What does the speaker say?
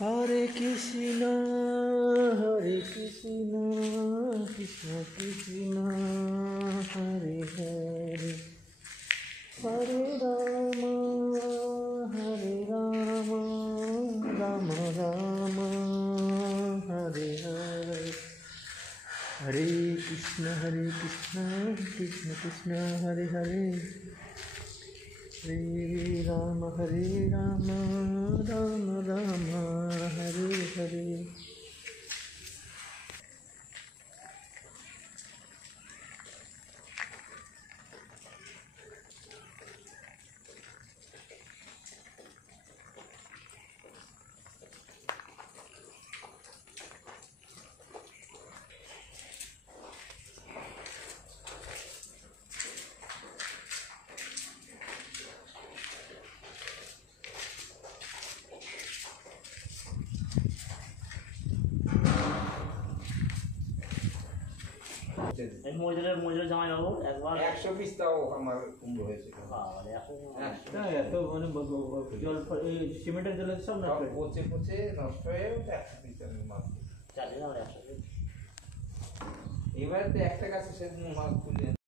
হরে কৃষ্ণ কৃষ্ণ কৃষ্ণ হরে হরে হরে রাম রাম রাম হরে হরে হরে কৃষ্ণ কৃষ্ণ কৃষ্ণ হরে হরে হরে রাম রাম রাম হরে হরে। মজুরের জামাই বাবু একবার 100 পিস তাও আমার কুমড়ো হয়েছে। এত মানে জল সিমেন্টের জলে সব না পচে নষ্ট হয়ে 100 পিস আমি মাছ চালিয়ে 100 এবারে তো একটা গাছে সেদিন মাছ তুলে